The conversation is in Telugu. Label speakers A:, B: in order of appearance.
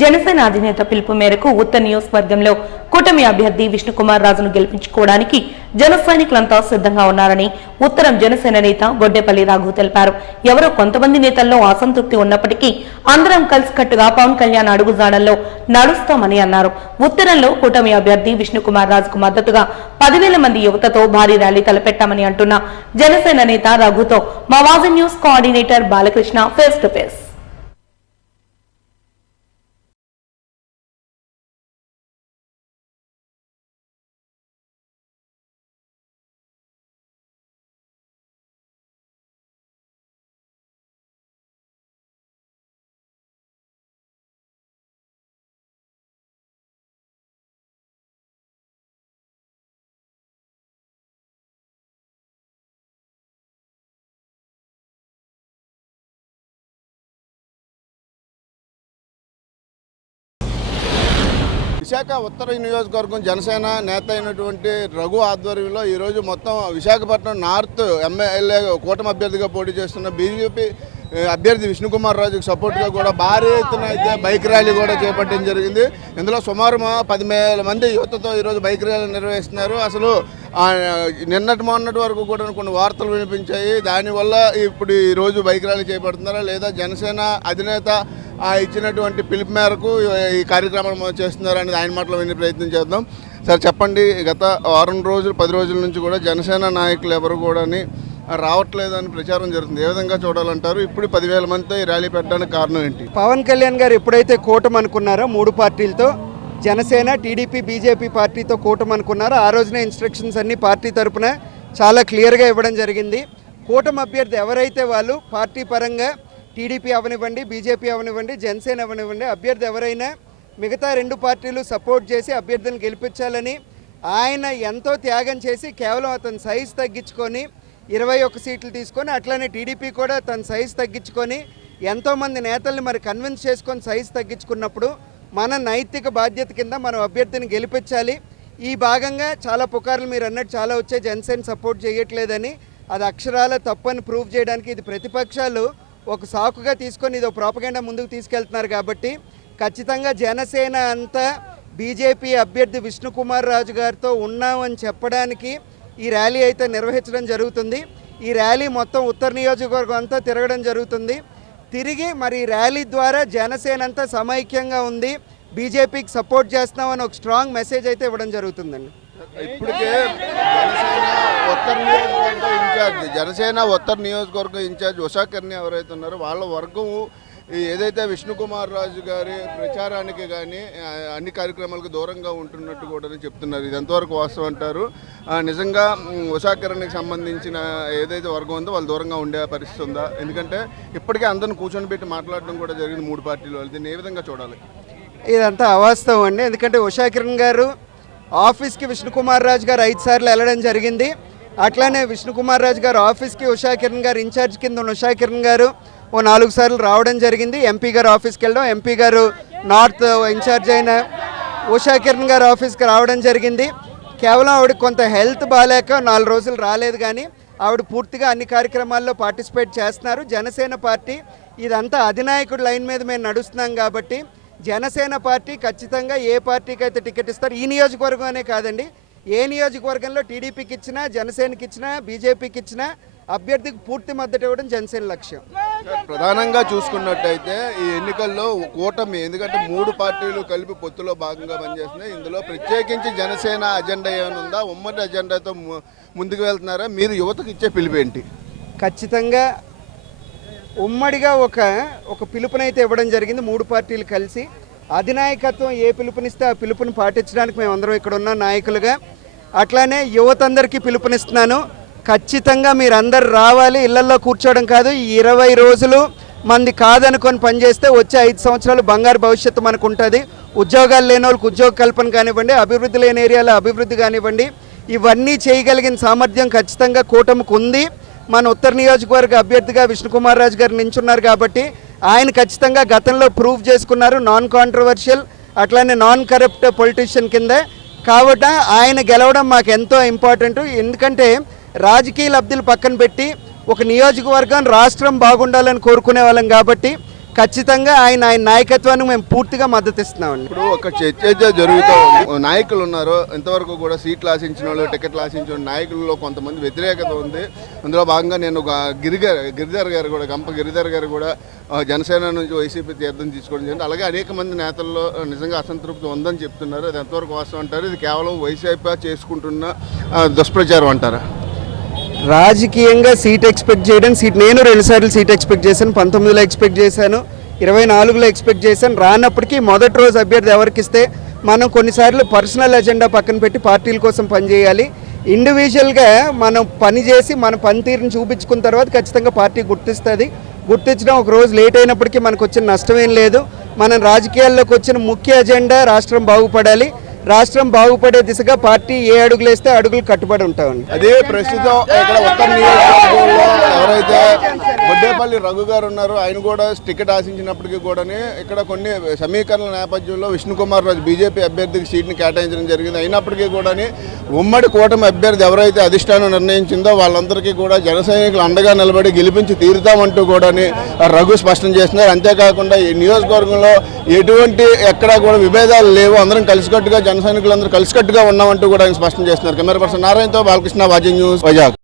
A: జనసేన అధినేత పిలుపు మేరకు ఉత్తర నియోజకవర్గంలో కూటమి అభ్యర్థి విష్ణుకుమార్ రాజును గెలిపించుకోవడానికి జన సైనికులంతా సిద్ధంగా ఉన్నారని ఉత్తరం జనసేన నేత గొడ్డెపల్లి రాఘు తెలిపారు. ఎవరో కొంతమంది నేతల్లో అసంతృప్తి ఉన్నప్పటికీ అందరం కలిసికట్టుగా పవన్ కళ్యాణ్ అడుగుజాడల్లో నడుస్తామని అన్నారు. ఉత్తరంలో కూటమి అభ్యర్థి విష్ణుకుమార్ రాజుకు మద్దతుగా పదివేల మంది యువతతో భారీ ర్యాలీ తలపెట్టామని అంటున్న జనసేన నేత రఘుతో మవాజీ news coordinator Balakrishna face to face.
B: Visakha ఉత్తర నియోజకవర్గం జనసేన నేత అయినటువంటి రఘు ఆధ్వర్యంలో ఈరోజు మొత్తం విశాఖపట్నం నార్త్ ఎమ్మెల్యే కూటమి అభ్యర్థిగా పోటీ చేస్తున్న బీజేపీ అభ్యర్థి విష్ణుకుమార్ రాజుకు సపోర్ట్గా కూడా భారీ ఎత్తున అయితే బైక్ ర్యాలీ కూడా చేపట్టడం జరిగింది. ఇందులో సుమారు మా పది వేల మంది యువతతో ఈరోజు బైక్ ర్యాలీ నిర్వహిస్తున్నారు. అసలు నిన్నటి మొన్నటి వరకు కూడా కొన్ని వార్తలు వినిపించాయి. దానివల్ల ఇప్పుడు ఈరోజు బైక్ ర్యాలీ చేపడుతున్నారా లేదా జనసేన అధినేత ఇచ్చినటువంటి పిలుపు మేరకు ఈ కార్యక్రమం చేస్తున్నారు అనేది ఆయన మాటలో వినే ప్రయత్నం చేద్దాం. సార్ చెప్పండి. గత వారం రోజులు పది రోజుల నుంచి కూడా జనసేన నాయకులు ఎవరు కూడా రావట్లేదని ప్రచారం జరుగుతుంది. ఏ విధంగా చూడాలంటారు? ఇప్పుడు పదివేల మందితో ఈ ర్యాలీ పెట్టడానికి కారణం ఏంటి?
C: పవన్ కళ్యాణ్ గారు ఎప్పుడైతే కూటమి అనుకున్నారో మూడు పార్టీలతో జనసేన టీడీపీ బీజేపీ పార్టీతో కూటమి అనుకున్నారో ఆ రోజున ఇన్స్ట్రక్షన్స్ అన్ని పార్టీ తరపున చాలా క్లియర్గా ఇవ్వడం జరిగింది. కూటమి అభ్యర్థి ఎవరైతే వాళ్ళు పార్టీ పరంగా టీడీపీ అవనివ్వండి బీజేపీ అవనివ్వండి జనసేన అవనివ్వండి అభ్యర్థి ఎవరైనా మిగతా రెండు పార్టీలు సపోర్ట్ చేసి అభ్యర్థిని గెలిపించాలని ఆయన ఎంతో త్యాగం చేసి కేవలం అతని సైజ్ తగ్గించుకొని ఇరవై ఒక్క సీట్లు తీసుకొని అట్లనే టీడీపీ కూడా తన సైజ్ తగ్గించుకొని ఎంతోమంది నేతల్ని మరి కన్విన్స్ చేసుకొని సైజ్ తగ్గించుకున్నప్పుడు మన నైతిక బాధ్యత కింద మనం అభ్యర్థిని గెలిపించాలి. ఈ భాగంగా చాలా పుకార్లు మీరు అన్నట్టు చాలా వచ్చే జనసేన సపోర్ట్ చేయట్లేదని అది అక్షరాల తప్పని ప్రూవ్ చేయడానికి ఇది ప్రతిపక్షాలు ఒక సాకుగా తీసుకొని ఇది ప్రాపగెండా ముందుకు తీసుకెళ్తున్నారు కాబట్టి ఖచ్చితంగా జనసేన అంతా బీజేపీ అభ్యర్థి విష్ణుకుమార్ రాజు గారితో ఉన్నామని చెప్పడానికి ఈ ర్యాలీ అయితే నిర్వహించడం జరుగుతుంది. ఈ ర్యాలీ మొత్తం ఉత్తర నియోజకవర్గం అంతా తిరగడం జరుగుతుంది. తిరిగి మరి ర్యాలీ ద్వారా జనసేన అంతా సమైక్యంగా ఉంది. బీజేపీకి సపోర్ట్ చేస్తున్నామని ఒక స్ట్రాంగ్ మెసేజ్ అయితే ఇవ్వడం జరుగుతుందండి.
B: ఇప్పటికే జనసేన ఉత్తర నియోజకవర్గం ఇన్ఛార్జ్ జనసేన ఉత్తర నియోజకవర్గం ఇన్ఛార్జ్ ఉషాకర్ణి ఎవరైతే ఉన్నారో వాళ్ళ వర్గం ఏదైతే విష్ణుకుమార్ రాజు గారి ప్రచారానికి కానీ అన్ని కార్యక్రమాలకు దూరంగా ఉంటున్నట్టు కూడా చెప్తున్నారు. ఇది ఎంతవరకు వాస్తవం అంటారు? నిజంగా మ్, ఉషాకరణకి సంబంధించిన ఏదైతే వర్గం ఉందో వాళ్ళు దూరంగా ఉండే పరిస్థితి ఉందా? ఎందుకంటే ఇప్పటికే అందరిని కూర్చొని పెట్టి మాట్లాడడం కూడా జరిగింది మూడు పార్టీలు. వాళ్ళు దీన్ని ఏ విధంగా చూడాలి?
C: ఇదంతా అవాస్తవం అండి. ఎందుకంటే ఉషా కిరణ్ గారు ఆఫీస్కి విష్ణుకుమార్ రాజు గారు ఐదు సార్లు వెళ్ళడం జరిగింది. అట్లానే విష్ణుకుమార్ రాజు గారు ఆఫీస్కి ఉషా కిరణ్ గారు ఇన్ఛార్జ్ కింద ఉన్న ఉషా కిరణ్ గారు ఓ నాలుగు సార్లు రావడం జరిగింది. ఎంపీ గారు ఆఫీస్కి వెళ్ళడం ఎంపీ గారు నార్త్ ఇన్ఛార్జ్ అయిన ఉషా కిరణ్ గారు ఆఫీస్కి రావడం జరిగింది. కేవలం ఆవిడ కొంత హెల్త్ బాగాలేక నాలుగు రోజులు రాలేదు కానీ ఆవిడ పూర్తిగా అన్ని కార్యక్రమాల్లో పార్టిసిపేట్ చేస్తున్నారు. జనసేన పార్టీ ఇదంతా అధినాయకుడు లైన్ మీద మేము నడుస్తున్నాం కాబట్టి జనసేన పార్టీ ఖచ్చితంగా ఏ పార్టీకి అయితే టికెట్ ఇస్తారు ఈ నియోజకవర్గం అనే కాదండి. ఏ నియోజకవర్గంలో టీడీపీకి ఇచ్చినా జనసేనకి ఇచ్చినా బీజేపీకి ఇచ్చినా అభ్యర్థికి పూర్తి మద్దతు ఇవ్వడం జనసేన లక్ష్యం.
B: ప్రధానంగా చూసుకున్నట్టయితే ఈ ఎన్నికల్లో కూటమి ఎందుకంటే మూడు పార్టీలు కలిపి పొత్తులో భాగంగా పనిచేస్తున్నాయి. ఇందులో ప్రత్యేకించి జనసేన అజెండా ఏమైనా ఉందా? ఉమ్మడి అజెండాతో ముందుకు వెళ్తున్నారా? మీరు యువతకు ఇచ్చే పిలుపేంటి
C: ఖచ్చితంగా ఉమ్మడిగా ఒక ఒక పిలుపునైతే ఇవ్వడం జరిగింది. మూడు పార్టీలు కలిసి అధినాయకత్వం ఏ పిలుపునిస్తే ఆ పిలుపుని పాటించడానికి మేము అందరం ఇక్కడ ఉన్న నాయకులుగా అట్లానే యువతందరికీ పిలుపునిస్తున్నాను. ఖచ్చితంగా మీరందరు రావాలి. ఇళ్ళల్లో కూర్చోవడం కాదు ఈ ఇరవై రోజులు మంది కాదనుకొని పనిచేస్తే వచ్చే ఐదు సంవత్సరాలు బంగారు భవిష్యత్తు మనకు ఉంటుంది ఉద్యోగాలు లేని వాళ్ళకి ఉద్యోగ కల్పన కానివ్వండి అభివృద్ధి లేని ఏరియాలో అభివృద్ధి కానివ్వండి ఇవన్నీ చేయగలిగిన సామర్థ్యం ఖచ్చితంగా కూటమికి ఉంది. మన ఉత్తర నియోజకవర్గ అభ్యర్థిగా విష్ణుకుమార్ రాజు గారు నించున్నారు కాబట్టి ఆయన ఖచ్చితంగా గతంలో ప్రూవ్ చేసుకున్నారు. నాన్ కాంట్రవర్షియల్ అట్లానే నాన్ కరప్ట్ పొలిటీషియన్ కింద. కాబట్టి ఆయన గెలవడం మాకు ఎంతో ఇంపార్టెంట్ ఎందుకంటే రాజకీయ లబ్ధులు పక్కన పెట్టి ఒక నియోజకవర్గం రాష్ట్రం బాగుండాలని కోరుకునే వాళ్ళం కాబట్టి ఖచ్చితంగా ఆయన ఆయన నాయకత్వానికి మేము పూర్తిగా మద్దతు ఇస్తున్నామండి.
B: ఇప్పుడు ఒక చర్చ జరుగుతూ ఉంది. నాయకులు ఉన్నారు. ఇంతవరకు కూడా సీట్లు ఆశించిన వాళ్ళు టికెట్లు ఆశించిన వాళ్ళు నాయకుల్లో కొంతమంది వ్యతిరేకత ఉంది. అందులో భాగంగా నేను ఒక గిరిగారు గిరిధర్ గారు కూడా గంప గిరిధర్ గారు కూడా జనసేన నుంచి వైసీపీ తీర్థం తీసుకోవడం జరిగింది. అలాగే అనేక మంది నేతల్లో నిజంగా అసంతృప్తి ఉందని చెప్తున్నారు. అది ఎంతవరకు వాస్తవం అంటారు? ఇది కేవలం వైసీపీ చేసుకుంటున్న దుష్ప్రచారం అంటారా?
C: రాజకీయంగా సీట్ ఎక్స్పెక్ట్ చేయడం సీట్ నేను రెండుసార్లు సీట్ ఎక్స్పెక్ట్ చేశాను పంతొమ్మిదిలో ఎక్స్పెక్ట్ చేశాను ఇరవై నాలుగులో ఎక్స్పెక్ట్ చేశాను. రానప్పటికీ మొదటి రోజు అభ్యర్థి ఎవరికి ఇస్తే మనం కొన్నిసార్లు పర్సనల్ ఎజెండా పక్కన పెట్టి పార్టీల కోసం పనిచేయాలి ఇండివిజువల్గా మనం పని చేసి మన పనితీరుని చూపించుకున్న తర్వాత ఖచ్చితంగా పార్టీ గుర్తిస్తుంది. గుర్తించడం ఒక రోజు లేట్ అయినప్పటికీ మనకు వచ్చిన నష్టమేం లేదు. మనం రాజకీయాల్లోకి వచ్చిన ముఖ్య ఎజెండా రాష్ట్రం బాగుపడాలి. రాష్ట్రం బాగుపడే దిశగా పార్టీ ఏ అడుగులేస్తే అడుగులు కట్టుబడి ఉంటామండి
B: అదే ప్రస్తుతం ఇక్కడ ఉత్తర నియోజకవర్గంలో ఎవరైతే బొడ్డేపల్లి రఘు గారు ఉన్నారో ఆయన కూడా టికెట్ ఆశించినప్పటికీ కూడా ఇక్కడ కొన్ని సమీకరణల నేపథ్యంలో విష్ణుకుమార్ రాజు బీజేపీ అభ్యర్థికి సీట్ని కేటాయించడం జరిగింది. అయినప్పటికీ కూడా ఉమ్మడి కూటమి అభ్యర్థి ఎవరైతే అధిష్టానం నిర్ణయించిందో వాళ్ళందరికీ కూడా జన అండగా నిలబడి గెలిపించి తీరుతామంటూ కూడా రఘు స్పష్టం చేస్తున్నారు. అంతేకాకుండా ఈ నియోజకవర్గంలో ఎటువంటి ఎక్కడా కూడా విభేదాలు లేవు. అందరం కలిసికట్టుగా జన సైనికులందరూ కలిసికట్టుగా ఉన్నామంటూ కూడా ఆయన స్పష్టం చేస్తున్నారు. కెమెరా పర్సన్ నారాయణతో బాలకృష్ణ వాజీ న్యూస్ వైజాగ్.